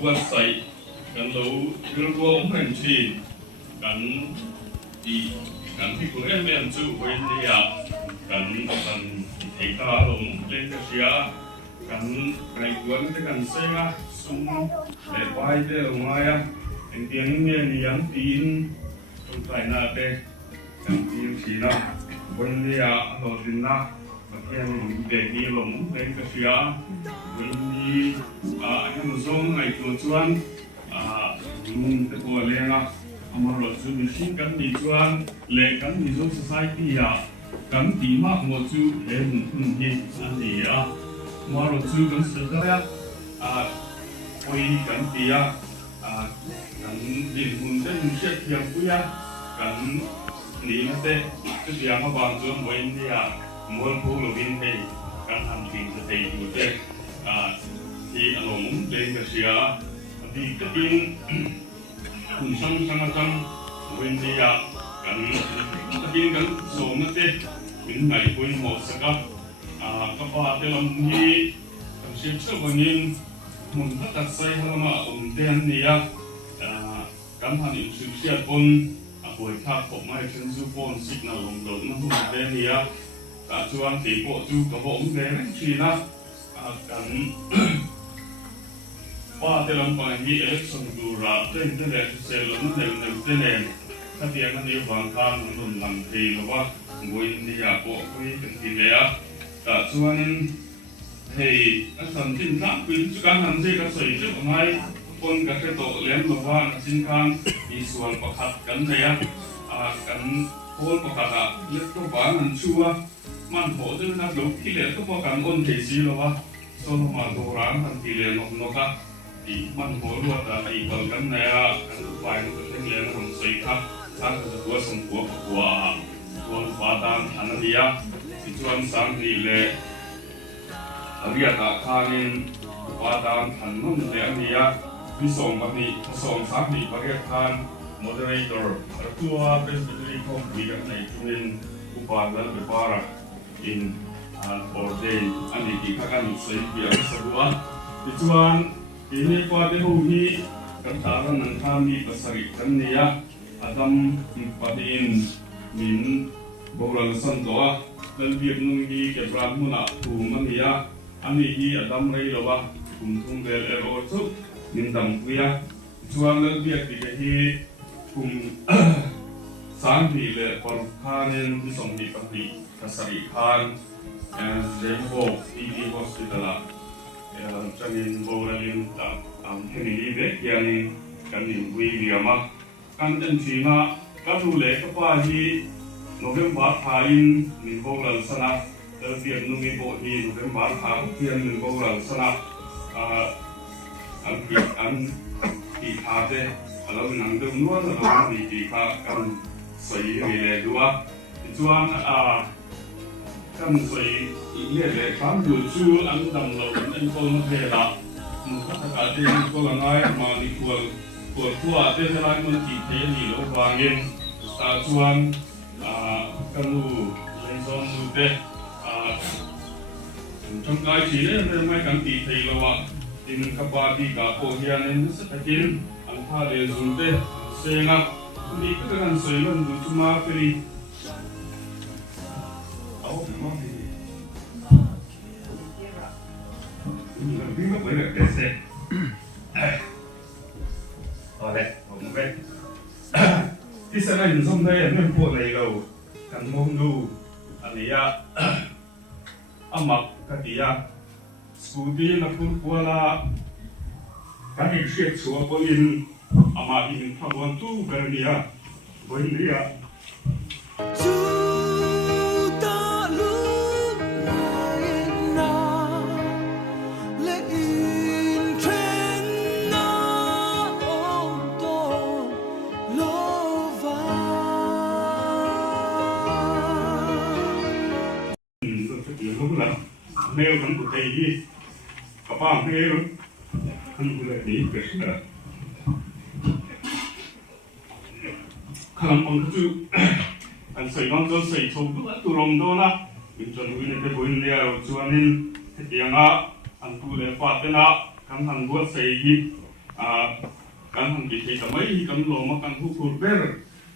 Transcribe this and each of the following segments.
buat sai kan lo gurgo men chi kan di kan pi ko em chu wen dia kan thei ka lo lên ka sia kan rai kuan te kan se nga sum le pai de lo ya en tiang ne ni yang tin trong tai na te kan tin chi na wen dia lo din na yang de ni lo lên ka sia wen ni anh zong ngày tuần chuan mùng te ko lenga amaro chu mi sing kan ni chuan le kan ni zo society kan ti ma mo chu le mun hi ani amaro chu kan se da ya oi kan ti kan din mun te ni se ya pu ya kan ni na te ke ya ma bang chu mo in dia mo pu lo bin te kan han tin te tu te thì anh cũng lên cái gì thì cái bên cùng sang sang bên đi cái bên cái số nó thế bên này bên một sắc các bạn thì làm gì xem sao cái nhìn muốn phát đặt sai hay mà tên này cảm thấy những sự kiện con buổi tháp của mai chân du con xịt nào lồng lộng nó muốn tên này cả chuan thì bộ chu cả bộ cũng thế chỉ là cáiว่าแต่ลำพังที่election ดูราเต้นเล่นเซลล์นั่นเต้นถ้าเพียงนั้นอยู่บางครั้งมันโดนหลังทีหรือว่าวินที่อยากบอกคุยกันทีเดียวแต่ส่วนเฮ้ยอันสันตินทักเป็นสุการหันเจก็ใส่เจ้าไม้คนกับเจ้าโตเลี้ยงหรือว่าสินค้ามีส่วนประคับกันเลยกันโคนประคับเล็กก็บางมันชัวมันโหดด้วยนะลูกที่เหลือก็พอกันคนเทสีหรือว่าโซนมาดูร้านทันทีเลยนกthì mình hối luật là thì còn cái này cái bài nó cũng liên quan đến xây khắp các cái của sông của Phật đàn anh đi thì chúng sáng thì lệ bây giờ ta khai nên Phật đàn anh nó lệ anh đi vì sông bác đi sông sáng thì bác cái khai moderator tua presbytery không bị cái này cho nên cũng Phật đàn bị phá ra in ordain anh đi thì các anh xây việc sửa thì chúng ini kuat hobi kata nan kami pasari kania Adam padin min boral santoa dan biak nungi ke brahmana mania ani hi Adam rei loba tung del erotu min dam kuya chuang dan biak di hi sang hi le por khanen di som di pasari khan Zembo TV hospital cho nên vô là liên hệ lý về kia nên cái niềm vui vì mà căn chân chỉ mà các du lịch các bà gì November tháng mình vô là sana từ việc nông nghiệp bộ thì November tháng kia mình vô là sana ăn thịt thà thế là mình ăn được luôn là mình thịt thà cần sấy về đúng không? Chuan kan soi ile le kan du chu an dam lo an ko ma the la mu ka ka te ko la ngai ma ni ko te la mun ti te ni lo wangin ta chuan kan lu le zon lu te trong cái chỉ đấy mai kan ti te lo wa in kapati ka po hianin sa takin ang hale zunte senga hindi ka kan soilan du cuma pili ako mo hindi mo pwede kasi ole okay isa na yung zombie yan po na ilaw kan mo du aniya amak katiya Scooty na purpura kami siya chua polin ama in pagwan tu bernia bernia nêu kan ku tei hi kapang nêu kan ku le ni kesna kalam ang tu an sai nong do sai chou du tu rom do na min chon wi ne te boin le ro chuanin te tianga an tu le pa te na kan han bu sai hi kan han bi te mai hi kan lo ma kan hu kur ber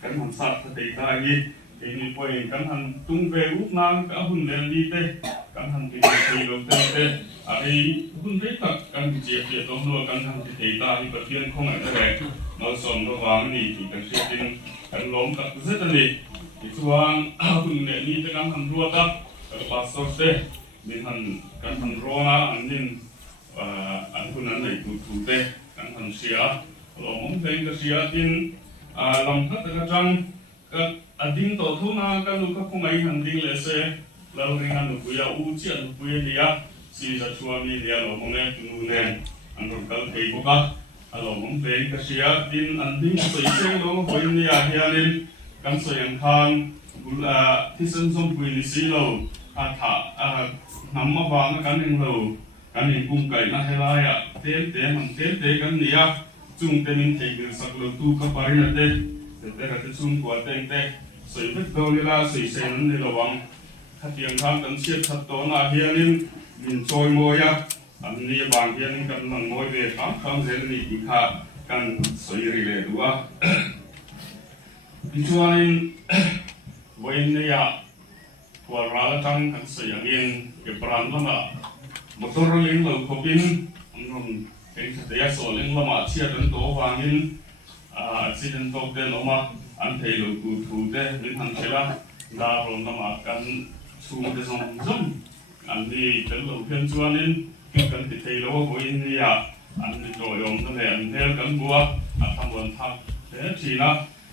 kan han sat te ta hi ini poin kan han tung ve uk nang ka hun le ni te kan han ti ti lo te ai hun ve tak kan ji ti to no kan han ti te ta hi pa tian khong ai ta no som no wang ni ti kan si tin kan lom tak zet ni ti chuang hun le ni te kan han ru ta ka pa so te min han kan han ro na an nin an hun an nei tu tu te kan han sia lo mong te ka sia tin lam khat ka chang ading to thuna kan lu ka pungai han ding le se lo ring han lu ya u chi an pu ye dia si za chua mi dia lo mong ne tu ne an ro kal thei ko ka alo mong te ka sia tin an ding soi se lo hoi ni a hianin kan soi ang khan bula thi san som pu ni si lo a tha nam ma ba na kan ning lo kan ning kum kai na hela ya te man te kan ni ya chung te min thei gir sak lo tu ka pari na te te ka te chung kwa teng te soi vet do ni la soi sen ni lo wang kha tiang tham kan chiat that to na hianin min choi mo ya an ni bang hianin kan mang moi ve kham zen ni ki kha kan soi ri le duwa chuanin voin ne ya kwa ra tang kan soi angin ke pran lama motor ling lo khopin amron ken te ya so ling lama chiat an to wangin accident to den oma an thei lo ku thu te min han thela da ron lama kan chung te som zum an ni tel lo phian chuanin kan ti thei lo ko in ni ya an ni to yom na le an hel kan bua a tham bon tha te thina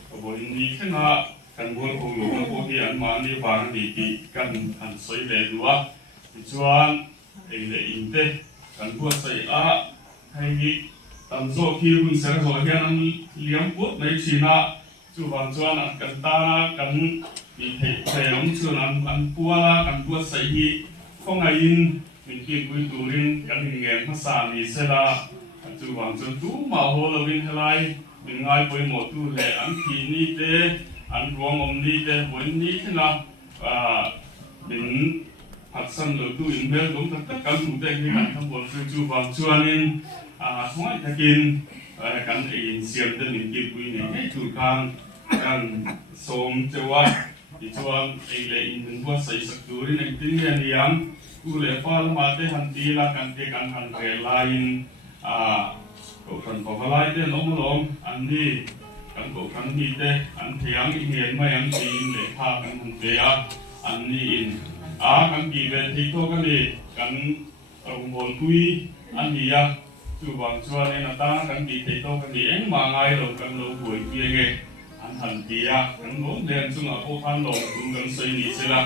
ko in ni thena kan bua ko lo ko hi an ma ni bang ni ki kan an soi le duwa chuan ei le in te kan bua sai a hai hi tam zo khi hun ser zo hian an liam put mai china chu wang chuan an kan ta na kan i thei ong chuan an puala kan pu sai hi khong ai in min ki pui turin kan ngem ma sa ni sela chu wang chuan tu ma ho lo win helai min ngai poi mo tu le an thi ni te an ruang om ni te hoi ni thina min hat san lo tu in bel dum tak kan tu te ni kan tham bon chu wang chuan in hoi takin kan in siam te min ki pui ni hei chu kan kan som chewa ti chuan ei le in min bua sai sak turin ei tin ne niam ku le fal ma te han ti la kan te kan han re lain ko kan ko lai te lom lom an ni kan ko kan ni te an thiang i hian mai an tin le pha kan han te an ni in kan ki ve thi to kan ni kan bon pui an ni ya chu wang chuan en ta kan ki te to kan ni eng ma ngai lo kan lo buai ki nge an han ti ya kan lo den chung a ko phan lo kum kan sei ni sela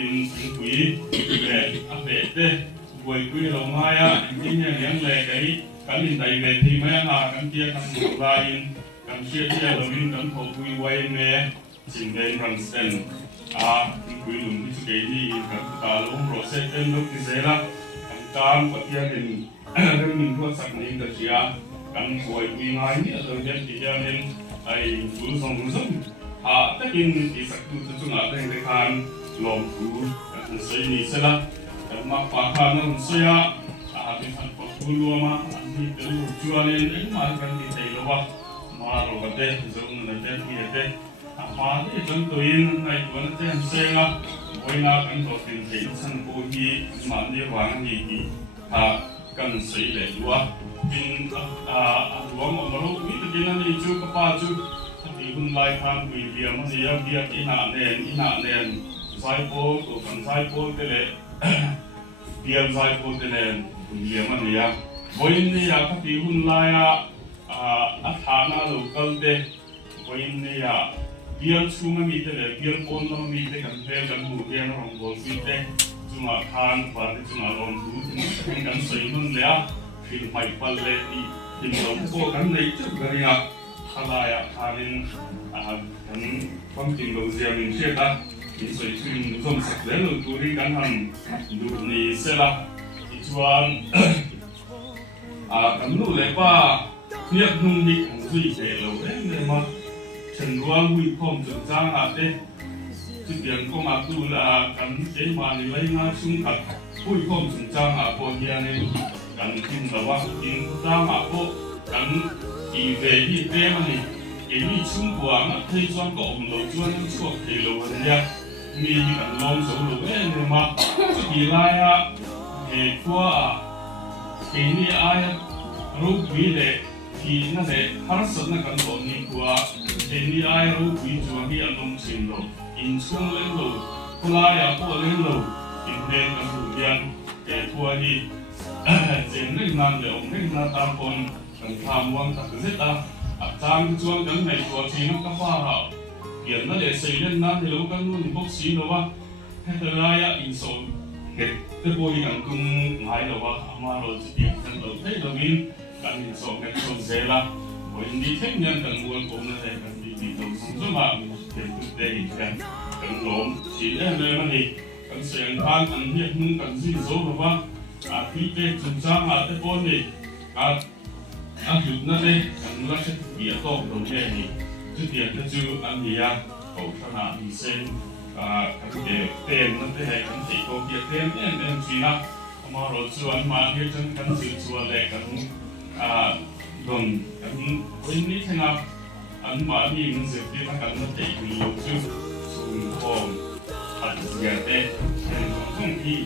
in pui ve a ve te buai pui lo ma ya in ne yang le kai kan in dai ve thi ma ha kan tia kan la in kan tia lo in kan ho pui wai me chin ven ran sten pui lum ki chu ke ni kan ta lo ro se ten lo ki sela kan tam pa tia in ren min ko sak ni ka sia kan buai pui ngai ni a lo den ti ya nen ai fu song song takin ti sak tu chu nga den kan lom ku kan sei ni sela kan ma pa kha na sei ya bin han ko Sulwama ani telu jualin ini makan di Tailawa maro kate zong nate niate ama di contohin ngai tuan ten senga boina kan to tin tin san ko hi mani wang ni ha kan sei le wa tin luang maro ni tin ni chu ka pa chu ti hun lai tham wi bia ma ya bia ina nen sai po to kan sai po te le bia sai po te nen bia ma ya boin ni ya ka ti hun lai a thana local de boin ni ya bia chunga mi te le bia pon no mi te kan te kan mu bia no rong go si te chunga khan pa te chunga lon du tin kan sei nun le a fil mai pal le ti tin lo ko kan nei chu ga ya khala ya khanin kan phong tin lo zia min she ta in sei tin zom sak le lo tu ri kan han du ni se la ti chuan kan nu le pa khiat nun ni kan zui se lo ne ma chen ruang hui khom chung chang a te chu tiang ko ma tu la kan te ma ni lai nga chung khat hui khom chung chang a po hian ne kan tin la wa tin chang a po kan ki ve hi te ma ni e ni chung kwa ma thei chuan ko om lo chuan chuak thei lo an ya mi ni kan lom so lo ne ma chu ti la ya e kwa e ni a ya ro wi le ki na le har sa na kan lo ni kwa e ni a ya ro wi chu hi an lom sin lo in chung le lo kula ya ko le lo in ne kan lu yan e kwa hi chen ne nan le om ne na ta kon kan tham wang ta se ta a chang chuan kan nei ko chi no ka pa ha kian na le sei len nan lo kan lu ni bok si lo wa he ta la ya in so he te bo hi kan kum ngai lo wa ama lo chi ti kan lo te lo min kan in so ne so se la bo in di theng nyan kan won ko na le kan di to song so ma mi te tu te in kan lom chi le le ma ni kan seng kan an hi nun kan si zo lo wa a ti te chung chang a te bo ni a ju na le kan la se ti a to lo ne ni chu ti ta chu an ni ya ko thana ni sen kan te ten na te hai kan ti ko ti ten en chi na ma ro chu an ma hi chen kan si chu le kan don kan win ni thana an ma ni ng se ti ta kan na te ni lo chu sun khom at ya te en kong ti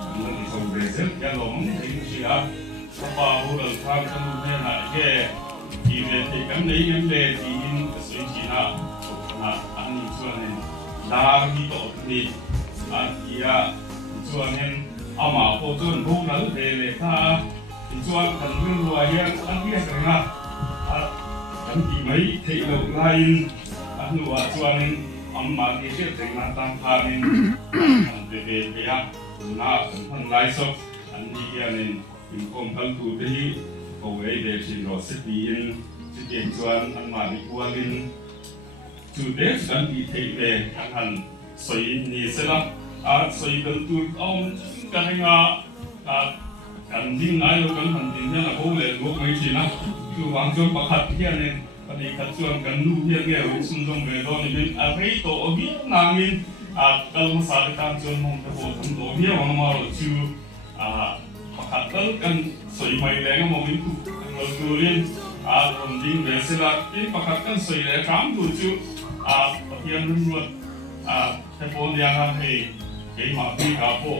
an ni so be se ya lo mong te ni chi a pa ho lo thang kan ne na ke ti le ti kan nei yan le ti in se chi na so na an ni chu ne la ki to ni a ya chu ne ama po chun ho na le le tha ti chuan kan lu lo ya an ni se na kan ti mai thei lo lain an lu a chuan amma ti se te na tam pha ni an de ya na kan lai so an ni ya ne in kom kan tu te hi ko wei de sin ro se ti in se ti chuan an ma ni kualin chu de kan ti thei ve kan han soi ni se la soi kan tu om kan nga kan ding ai lo kan han din ya ko le lo mai chi na chu wang chuan pakhat hian ne pani khat chuan kan nu hian ge wi sun jong ve do ni bin a rei to ogi nangin kal ma sa ta chuan mong ta bo kan do hi wa ma ro chu pakhat kal kan soi mai le nga mong in tu lo tu rin ron ding ve se la tin pakhat kan soi le kam tu chu hian run ruat te pon ya ha hei ke ma pi ka po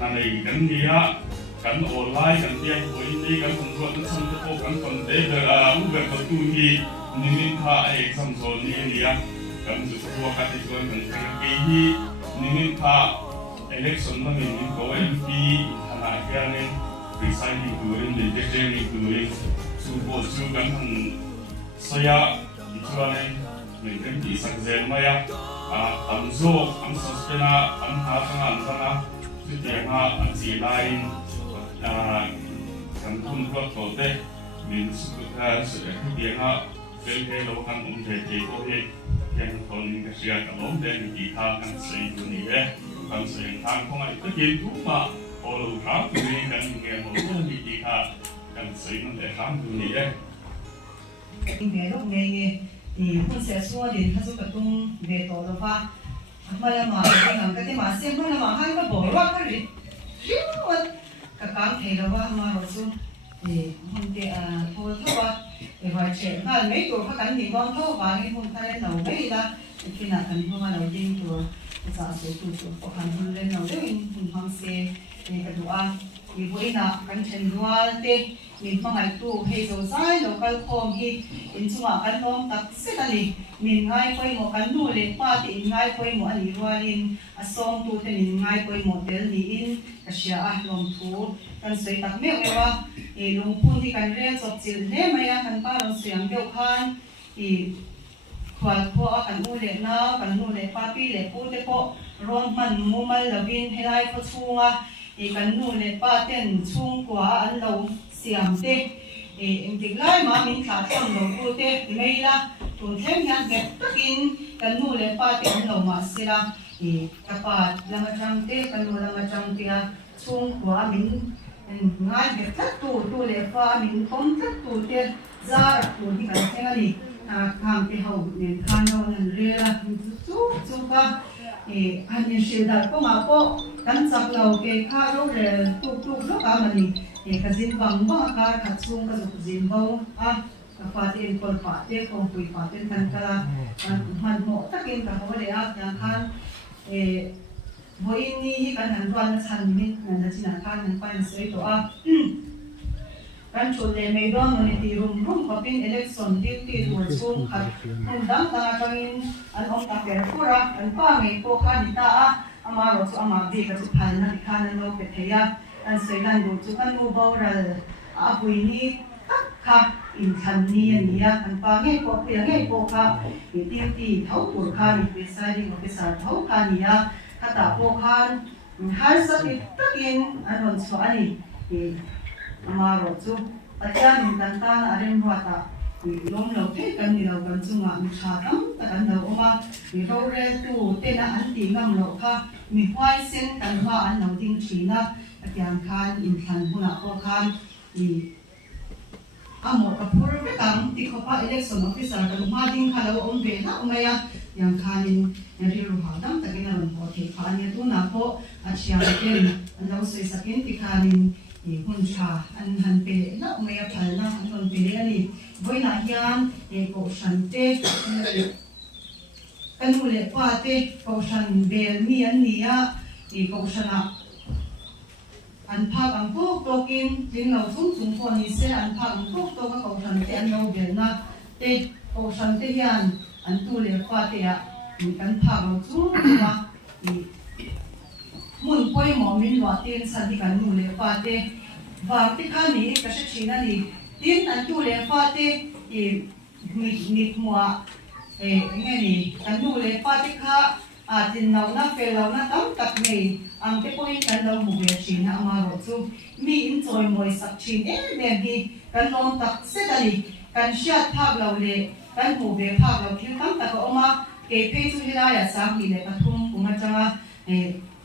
na nei kan ni ya kan online kan tiang hoi ni kan kon ruat na sam te po kan kon te u ve ko tu hi ni min tha ai sam so ni ni ya kan su ko ka ti kon kan ke hi ni min tha election na min ko MP na ya ne resigning tu rin le te ni tu rin su bo su kan han saya chuan ne min kan ti sak zel ma ya am zo am suspena am ha sang an sana chu te ha an si lain kan kun ko to te min su ka su te ha vel he lo kan te ko he yang kon ka sia ka lo de ni ta kan sei tu ni kan sei tang ko ai te yin tu ma o lo ka tu ni kan nge mo ni ti ka kan sei man de kham tu ni nghe lúc nghe thì con sẽ xua thì他说个东về多的话mà là mà cái mà xem mà hai cái bộ quá cái gì mà cái cảm thấy là mà rồi xuống hun ke thol thawa vai che ngal mai tur kha kan ni gon thaw wa ni hun khale no mai la kina kan homa lo ding tur sa se tu tu ko han hun le no le hun hang se ka du'a i boina kan chen dual te min mangai tu he zo sai local khom hi in chunga kan nom tak se ani min ngai poi mo kan nu le pa ti ngai poi mo ani rualin a song tu te min ngai poi mo tel ni in ka sia a lom thu kan sei tak me wa e lung phun ti kan re chok chil ne maya kan pa ron siang deu khan i khwal kho a kan u le na kan nu le pa pi le pu te ko ron man mu mal lovin helai kho chunga e kan nu le pa ten chung kwa an lo siam te e em tik lai ma min kha chang lo pu te mei la tun them yan ge takin kan nu le pa te an lo ma sila e ka pa lama chang te kan nu lama chang te a chung kwa min ngai ge tat tu le pa min kom tat tu te za tu ni kan theng ani khang te ho ne khan no nan re la chu ka e an ni shil da ko ma ko kan chak lo ke kha ro le tu lo ka mani e ka zin bang ba ka kha chung ka zu zin bo a ka pa te en kol pa te kong pui pa te kan kala man mo takin ka ho le a yang khan e boin ni kan han ron chan min na china khan nan pa sei to a kan chul le mai don ni ti rum ko pin election duty to chung khat mun dang ta ka in an ong ta ker pura an pa ngai ko khan ta a ama ro chu ama bi ka chu phan na khan an lo pe theya an sei lan du chu kan u bo ral a bui ni tak kha in khan ni ani ya an pa ngai ko pe ngai ko kha ti ti thau tur kha ni presiding officer thau kha ni ya ka ta ko khan har sa ti takin an ron chu ani ama ro chu patyan min tan ta na ren ro ta lom lo the kan ni lo kan chunga mi tha tam ta kan lo oma mi ro re tu te na an ti ngam lo kha mi hwai sen kan ha an lo ding thina patyan khan in than huna ko khan ni amo ka phur be kam ti kho pa election officer ka ma ding kha lo om ve na omaya yang khan in ri ru ha dam ta gena ron ho the kha ni tu na ko a chiang ken an lo sei sakin ti khan in hun cha an han pe na maya phal na an hon pe ani boina hian e ko shan te kan mu le pa te ko shan bel mi an nia e ko shana an phak ang tu tokin tin lo chung ko ni se an phak ang tu to ka ko shan te an lo bel na te ko shan te hian an tu le pa te a kan phak lo chung ma mun poi mo min wa ten sa di kan nu le pa te wa ti kha ni ka she china ni tin an tu le pa te e mi mo nge ni kan nu le pa te kha a tin nau na fe lau na tam tak nei ang te poi kan lo mu be china ama ro chu mi in choi moi sak chin me hi kan lom tak se dali kan shat phak lo le kan mu be phak lo thil tam tak oma ke pe chu hila ya sa mi le pathum kuma changa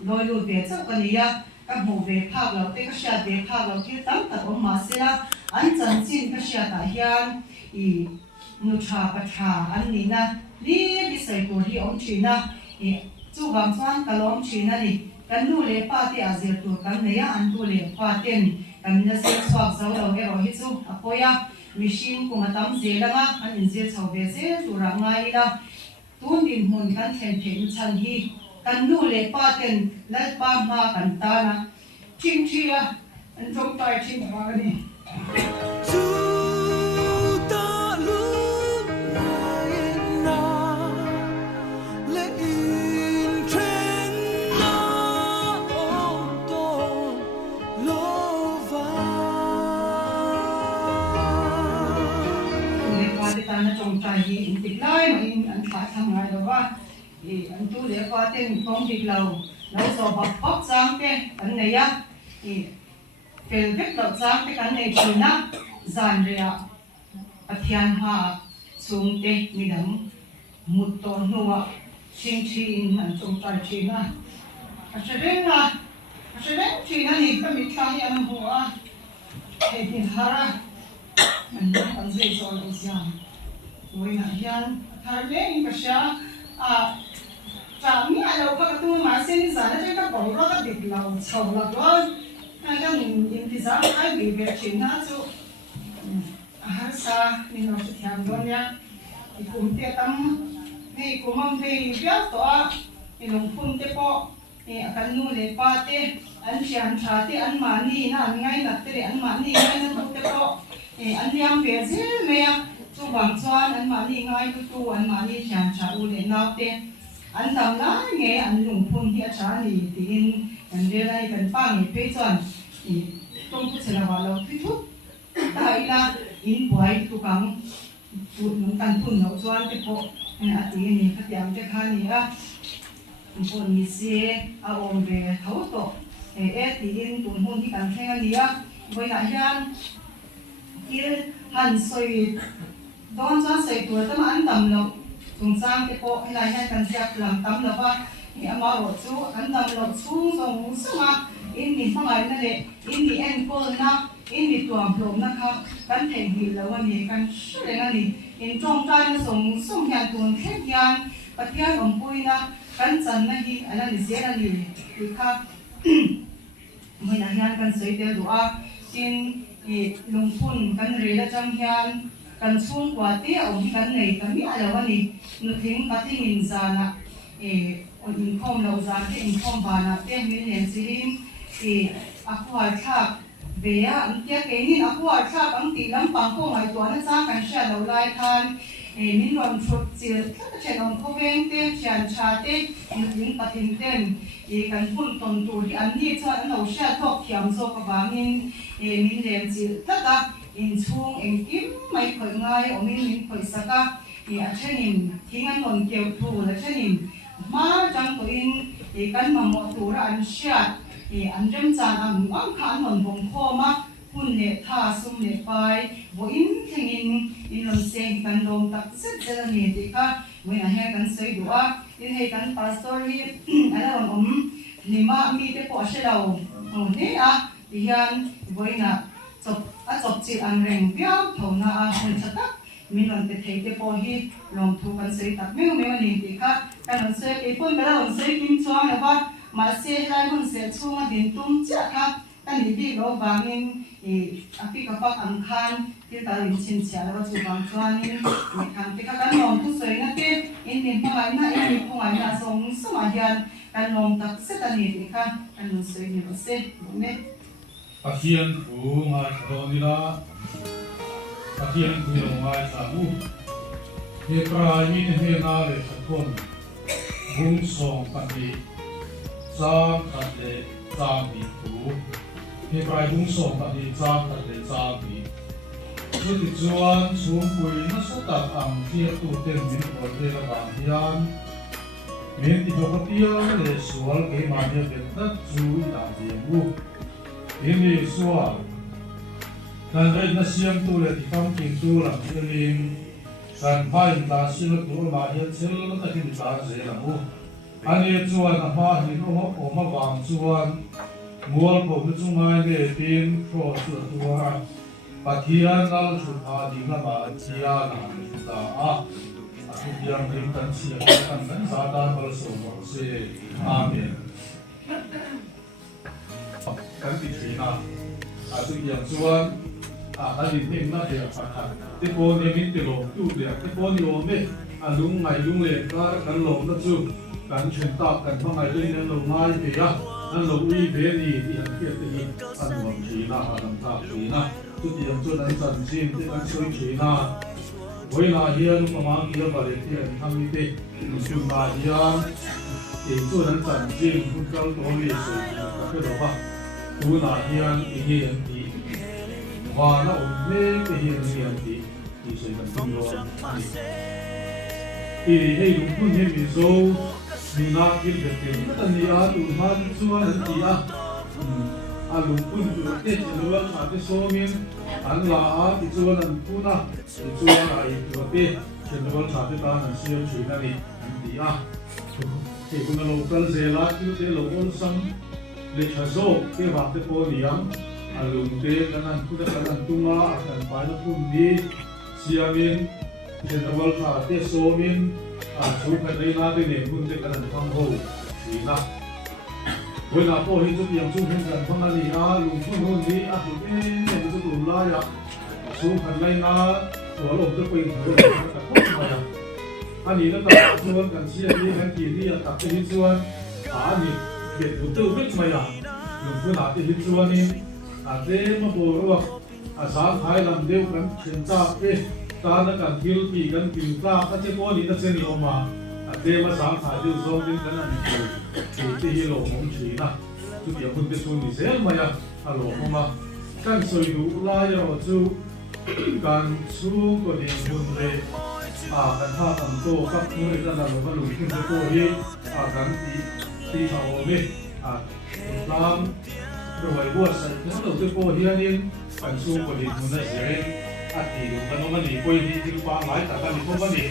loi lu be chau ka ni ya ka mu be phak lo te ka sha be phak lo thil tam tak om ma se la an chan chin ka sha ta hian I nu tha pa tha an ni na li sai ko hi om china chu wang chuan ka lom china ni kan nu le pa te a zer tu kan ne ya an tu le pa ten kan na se swak zo lo he ro hi chu apoya machine ko matam ze langa an in ze chau be ze tu ra ngai la tun din mun kan thlen thlen chan hi kan nu le pa ten la pa ma kan ta na ching chia an chong tai ching ba ni na chong tai hi in tik lai ma in an tha tham ngai lo wa an tu le wa ten phong dik lo lo so ba phok chang te an nei ya fel vek lo chang te kan nei china zan ria pathian ha chung te mi dam mut to nuwa sing chin an chong tai china a serena china ni ka mi thai an huwa he tin hara an zai so lo siam với nạn nhân thằng bé mà sao chả nghĩ là đâu có tu mà xin giả nó cái bầu nó có việc lâu sầu là đó ai đang nhìn thì sao ai bị việc chuyện nào chứ hát xa mình nói chuyện hàng luôn nha thì cũng tiết tâm thì cũng mong thì biết đó thì lòng phun tế bộ thì akan nu le pa te an chian tha te an mani na ngai na te an mani ngai na tu te bộ thì an liam về dễ mẹ chu bang chuan an mani ngai tu an mani chian tha u le nau te an dam la nge an lung phun hi cha ni tin an de lai kan pa nge pe chuan thì tông ku chela wa lo thi thuk dai la in boy tu kang tu nung kan phun no chuan te po a ti ni khatiam te kha ni a phun ni se a om ve thau to ti in tun hun hi kan thenga ni a voi na hian kil han soi don cha sei tu tam an tam lo tung sang te po hi la hian kan siak lam tam lo ba ni ama ro chu an dam lo chung song sama in ni samai na le in ni en ko na in ni tuam plom na kha kan thei hi lo ani kan sre na ni in trong tai na song song hian tun thek hian pathian om pui na kan chan na hi ana ni se na ni ti kha moi na hian kan sei te do a tin lung phun kan re la chang hian kan chung kwa te om kan nei kan mi ala wani nu thing ka ting in zana on in khom lo zan te in khom ba na te mi len sirin akwa thak về anh tiếc cái ní aku ở xa anh tìm lắm bằng cô ngoài tuần nó sang cảnh xe đầu lai than mình làm chụp chiều các chuyện ông cô bên tên chàng trà tên những bát hình tên cảnh phun tuần tu thì anh đi cho anh đầu xe thọc kiềm cho các bạn mình làm chiều tất cả in chung in kim mấy khởi ngay ở mình khởi sắc cả ở trên mình khi anh còn kiều tu là trên mình má chẳng có in cảnh mà mọi tu là anh xe anh rem chan ang khan non bong khoma hun ne tha sum ne pai bo in thengin in lom se kan dom tak set jela ni ti kha we na he kan sei do a in he kan pastor hi ala ni ma mi te po se lo ne a ti hian boina chop chi ang reng biao thona a hun chata min lon te thei te po hi lom thu kan sei tak me ni ti kha kan se ke pon bela on sei kim chuang ba mà xe lai hun xe chung a din tum cha kha kan ni bi lo wangin a pi ka pak ang khan ti ta rin chin cha lo chu bang chuan in ni khan te ka kan nom tu soi na te in ni pa ai na in ni po ai na song sama hian kan nom tak se ta ni ti kha kan nu soi ni lo se ne Akian ku ngai thonila akian ku ngai samu he prai min he na le thon bung song pati sang kate sang di tu he prai bung song pati sang kate sang di chu ti chuan chung pui na sa ta ang ti tu ten min ko te la ba hian min ti ko tia le sual ke ma ne be ta chu da di mu ini sual dan red na siam tu le ti kam king tu la ling san pai ta sil tu la ya chel ta ki ta ze la mu ani chuan a ma hi no o ma wang chuan mual po tu mai le tin pro tu tua pathian al chu tha di na ma chia na ta a aku yang ring kan sia kan sa ta bal so se amen kan ti thina tu yang chuan ta din ning na dia pakha te po ne min te lo tu dia te po ni o me lung ngai lung le kar kan lo na chu kan chen ta kan ma ngai le na lo ngai pe ya an lo ui be ni ti han ke te ni an mo thina an ta thina tu ti yang chu nan chan jin te kan soi thina voi na hian pa ma ki ba le ti an tham ni te su ma hian ti chu nan chan jin ku kal to li su ka ke lo ba tu na hian i hi an ti wa na o me te hi an ti ti se kan tum lo i hei lung kun he mi zo ni na ki de te ta ni a tu ma chu an ti a lung kun tu te te lo a te so min an la a ti chu an pu na ti chu an ai tu te te lo cha te ta na si chu na ni an ti a ke kun lo kal ze la tu te lo on sam le cha zo ke wa te po ni ang a lung te kanan pu da kanan tu ma kan pa na pu ni siamin te lo cha te so min chu ka dei na te ne kun te kanan phang ho ni na với là cô hiện chút yang chung hiện gần phong là gì à lùng phun hôn gì à thì cái này chút lùng la ya xuống phần này na của lồng tôi quên rồi là không phải anh nhìn nó tập chuan cần chia đi cái gì đi tập cái hình chuan anh nhìn biệt thủ tư biết mày à lùng phun hạt cái hình chuan đi thế mà bồ rồi sáng hai làm đều cần chuyển tra cái ta nó cần thiếu gì cần thiếu ta các chế con đi nó sẽ nhiều mà thế mà sáng hai đều giống đến cái này thì hi lo mong chi na tu ti hun te tu ni zel ma ya a lo mo ma kan soi du la ya ro chu kan chu ko ni hun re kan tha tam to kap nu re da lo ba lu kin te ko hi kan ti ha o me lam rồi vậy bữa sau nó đầu tư cô hi anh kan chu ko ni hun na zel ti lu kan ma ni ko hi ti pa mai ta kan ko ma ni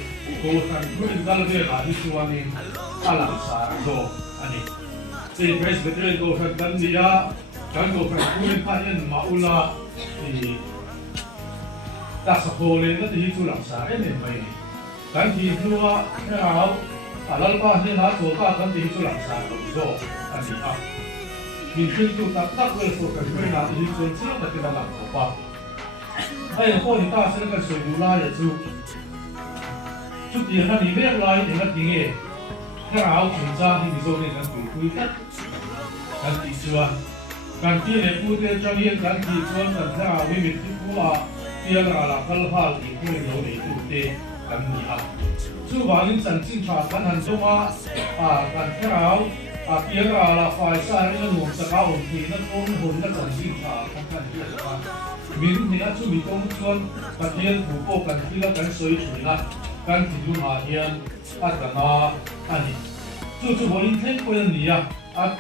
ko kan ku ni dal ve la hi chu ani ala sa do ani si presbyterian ko kan dia kan ko kan kunin panin maula ni ta sa hole na ti tu lang sa ni mai kan ti lua rao alal pa ni na to ta kan ti tu lang sa do ani a min tin tu tak tak le ko kan mai na ti tu chi ta ti lang ko pa ai ko ni ta sa kan soi la ya chu ti na ni ve lai ni na ti ngeถ้าเราถึงจะที่มีโซนในการคุยกันการติดชวนการที่ในผู้ที่จะเรียนการติดชวนกันถ้าเราไม่มีที่ผู้ว่าเที่ยวเราหลับกันพาที่ผู้ในโลกนี้ตัวเด็กกันนี่อ่ะช่วงวันนี้สันติชาติกันหันตัวมาการที่เราเที่ยวเราหลับฝ่ายซ้ายนั่นหัวสก้าวที่นั่นต้นหุ่นนั่นสันติชาติกันที่เรามีนี่ช่วงมีต้นชวนการเที่ยวผู้ปกกันที่เราการสวยสวยนะการที่ดูหาเฮียนกันมาอันนี้จู่ๆบริเวณคนนี้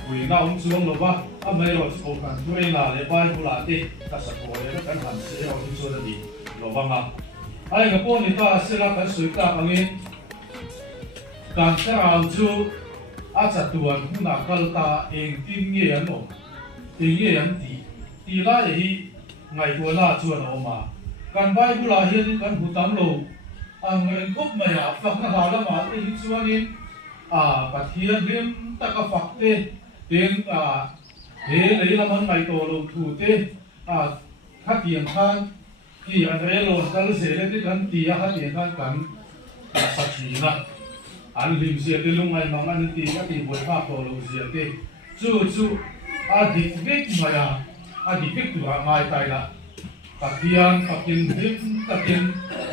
คุยน่าอุ่นช่วงหรือว่าไม่รู้จะพูดกันด้วยน่าเลยไปพูดอะไรแต่สักคนเลยก็กันหันเสียอุ่นช่วงนี้หรือว่ามาไอ้กับพวกนี้ก็เสียละกันสุดกันอันนี้การที่เราจู่อาจจะตัวผู้นักการตาเองที่เงียบหน่อยที่เงียบตีไล่ที่ไงตัวน่าชวนออกมาการไปพูดอะไรกันพูดตามโลกเงินครบไหมฟังกันหาแล้วมาที่ช่วงนี้ปัจเจียนเรื่องตะกฝักเต้เรื่องเฮ้เลยละมันไงโตลงถูเต้ข้าเตียงข้างที่อันเรโลกันเสียเลยที่กันตีข้าเตียงข้างกันสักทีนะอันริมเสียที่ลงไงบางอันตีข้าตีบนภาพโตลงเสียเต้จู่ดิบเด็กมาดิบเด็กตัวง่ายตายละปัจเจียนปัจเจียนดิบปัจเจียน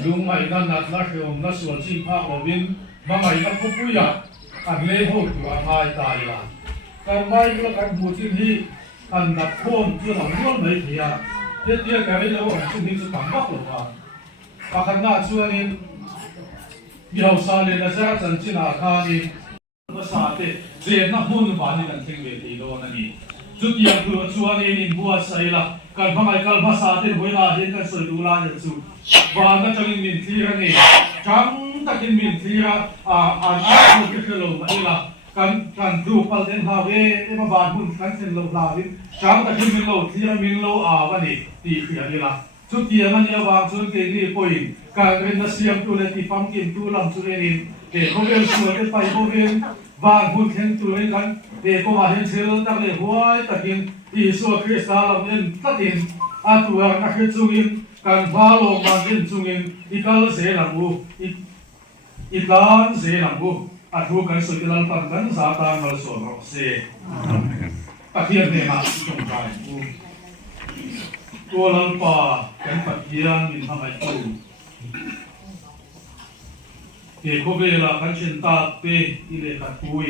ลุงไงนั่นนัดเรื่องนัดส่วนที่ภาคเราวินบางไงนัดพบผู้ใหญ่อันเลี้ยงตัวง่ายตายละการไปก็การบูชาที่อันนับคนที่หลังล้วนไม่เที่ยเที่ยกันไม่รู้ว่าช่วงนี้จะทำบ้าหรือเปล่าปากหน้าช่วงนี้มีเอาซาเลนะจ๊ะจันจินาคานี่ภาษาเตะเรียนนักบุญบาลีกันทิ้งเวทีโดนนี่จุดยังคือช่วงนี้นี่บัวใส่ละการพังไอ้การภาษาเตะเวลาเห็นกันสวยดูลายจุดบางก็จะมีมินที่ระนี่จังตะกินมินที่ระอ่านมันก็คือลงมาอีละกันดูพัลเทนฮาเวเอ็มบานหุ่นกันเซนโลลาวินจังตะกินมินโลที่ระมินโลวันนี้ตีเขียนนี่ละจุดเดียวมันยังวางส่วนเกลี่ยป่วยการเรียนนักเรียนตัวเล็กที่ฟังกินตัวลำสุเรนินเด็กเขาเรียนสวยได้ไปเขาเรียนวางหุ่นเห็นตัวเล็กกันเด็กก็มาเห็นเชลตั้งเลยหัวตะกินที่สวยคริสตัลเล่นตะกินตัวนักเรียนจุกินการพาลงมาเล่นจุกินอีกาลเสียหลังบูอีกาลเสียหลังบูทุกกันสุดที่เราทำกันสาตานมาสวมเสียตะเกียบเนี่ยมาตรงกลางตัวเราป่ากันตะเกียบมีทำไมตู้เด็กเขาเวลากันเช่นตาเตะที่เล็กขัดปุย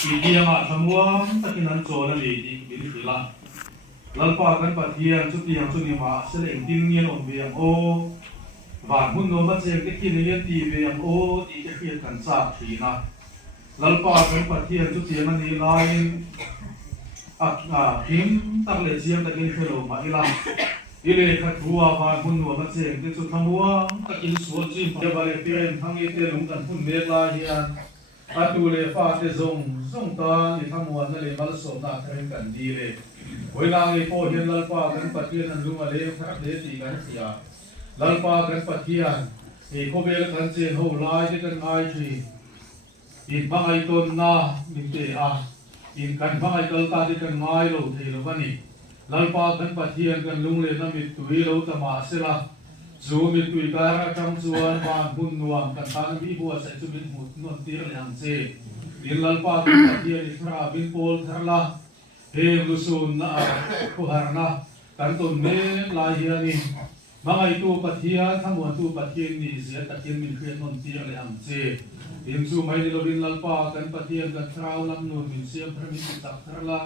ที่เดียมาทำว่าตะกี้นั้นโจนั่นเองบินฟิลาเราป่ากันปะเทียนชุดเดียงชุดนี้มาเสด็จดิ้งเงี้ยองเบียงโอบางหุ่นโนมาเจอที่กินเลี้ยงตีเบียงโอที่จะเขียนกันซาทีนะเราป่ากันปะเทียนชุดเดียงมันนี่ลายพิมตั้งเลยเสียงตะกี้เขลมาอีลาอีเล็กขัดหัวบางหุ่นโนมาเจอที่สุดทำว่าตะกี้สวนจีบาเลเตียนทั้งอีเตียนลงกันหุ่นเลี้ยงลายเฮียนตูเลฟ้าเตซงตาอีทำวันนั่นเลยมาลสมนาเทรนกันดีเลยเวลาไอ้พ่อเห็นเราป่ากันปะเทียนนั่นรู้มาเลยพระเดชตีกันเสียเราป่ากันปะเทียนไอ้เขาเบลกันเจนหูลายที่กันไอทีอินบางไอต้นนามิเตะ in kan bang ai kal ta di kan ngai lo thei lo bani lalpa kan pathian kan lung le na mit tui lo ta ma sela zu mit tui ka ra kam chuan ban hun nuam kan tan bi bua sai chu bin mut non tir yang che in lalpa kan pathian ifra bin pol tharla he lu sun na ko harna kan ton me lai hiani mangai tu pathian thamuan tu pathian ni zia takin min khrian non tir yang che in chu mai ni lo din lalpa kan pathian kan trau lam nu min siam pramin tak tharla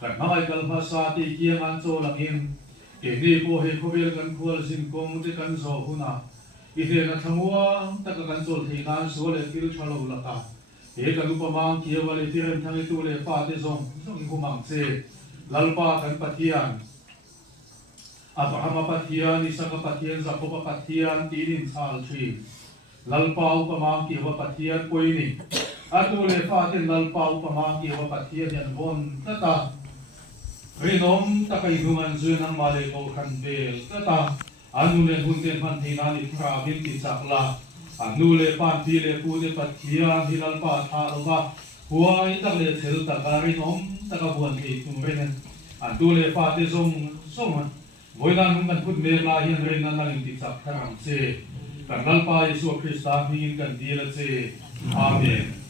kan mangai kal phasa ti kiang an cho langin ke ni po he khovel kan khwal sin kong te kan zo huna i he na thangwa ta kan chol thei nan so le kil thalo la ka he kan upamang kia wale ti ren thangi tu le pa te zong zong humang che lalpa kan pathian Abraham pathian Isaka pathian Jacob pathian tinin sal thi lalpa upamang kia wa pathian poini atu le fa te lalpa upamang kia wa pathian yan bon tata rinom takai human zuen ang male ko kan bel tata anu le hunten man thina ni fra bin ti chakla anu le pan ti le pu de pathian hilal pa tha lowa huai tak le thel ta ka rinom taka buan ti tum ren anu le pa te zong song voidan hum kan put me la hian ren na nang ti chak tharang che kan lalpa Yesu Krista hin kan dila che amen.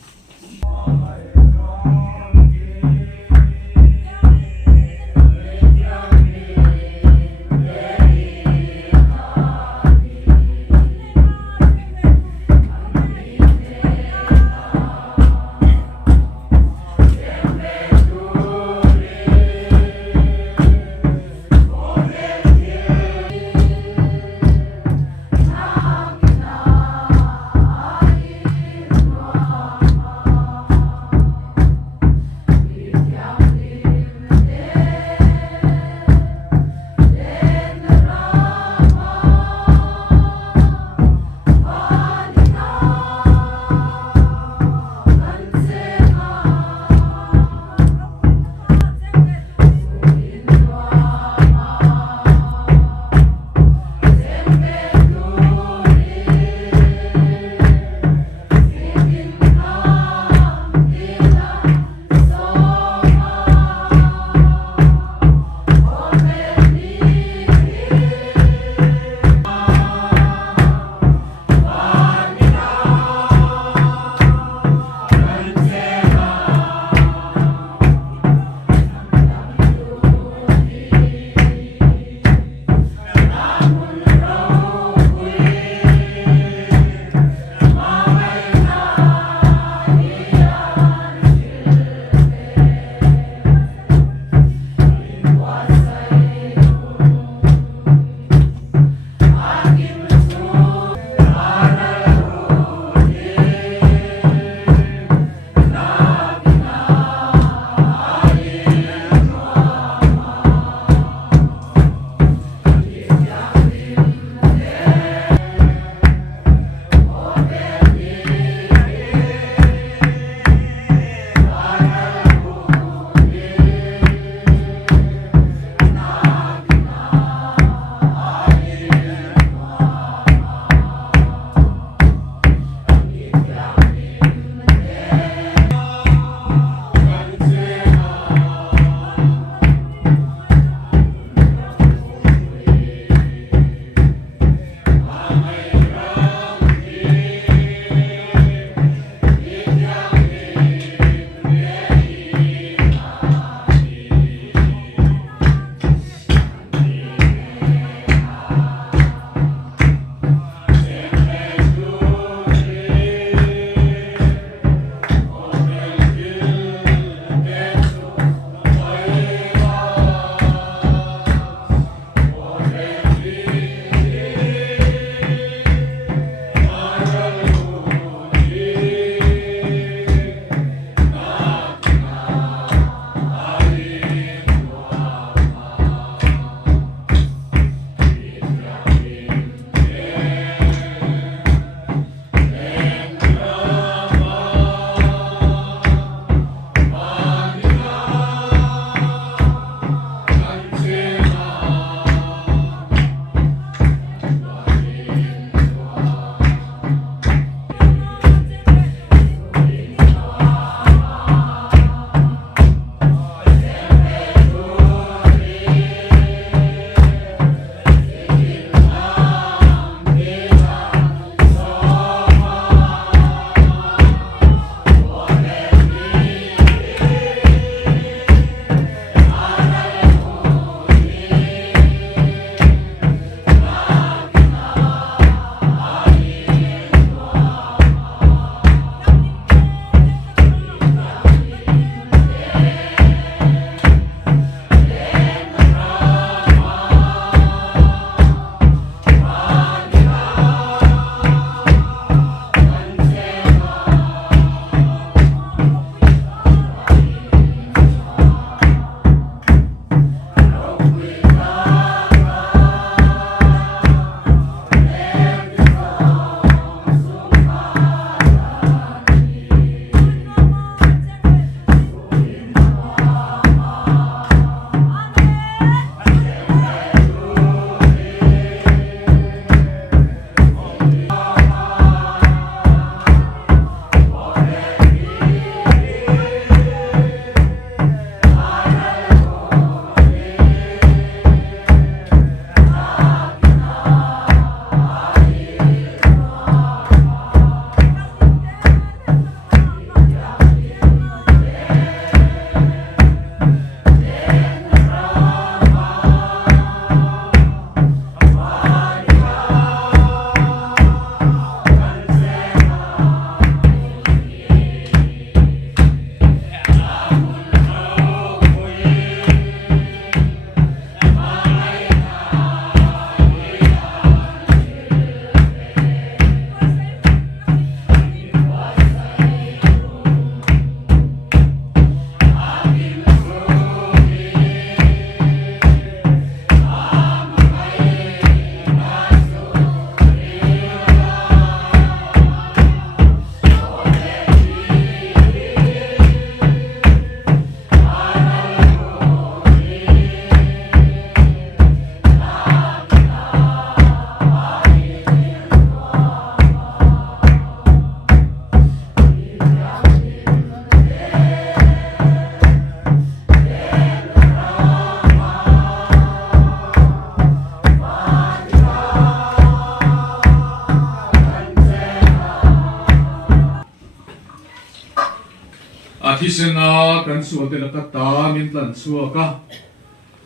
sena kan suate la kata min tlan suaka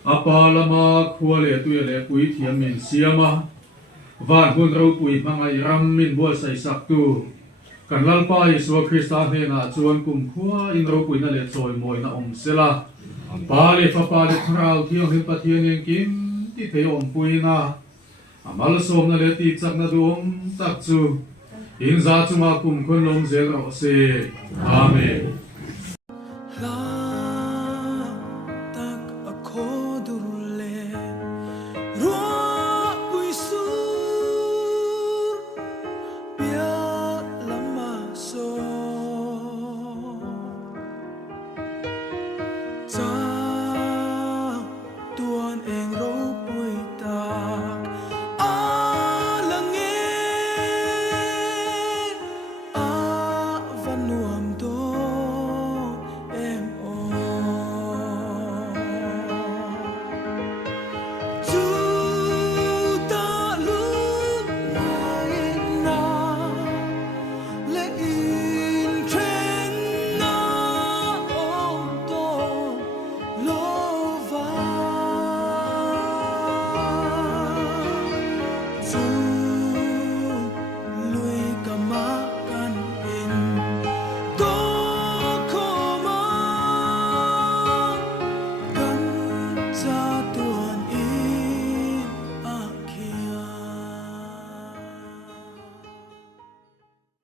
apalama khuale tu le pui thiam min siama van hun ro pui mangai ram min bol sai sak tu kan lalpa Yesu Krista he na chuan kum khua in ro pui na le choi moi na om sela pale fa pale thrau thiang hin pathian eng kim ti the om pui na amal som na le ti chak na dum tak chu in za chuma kum khon lom zel ro se amen True.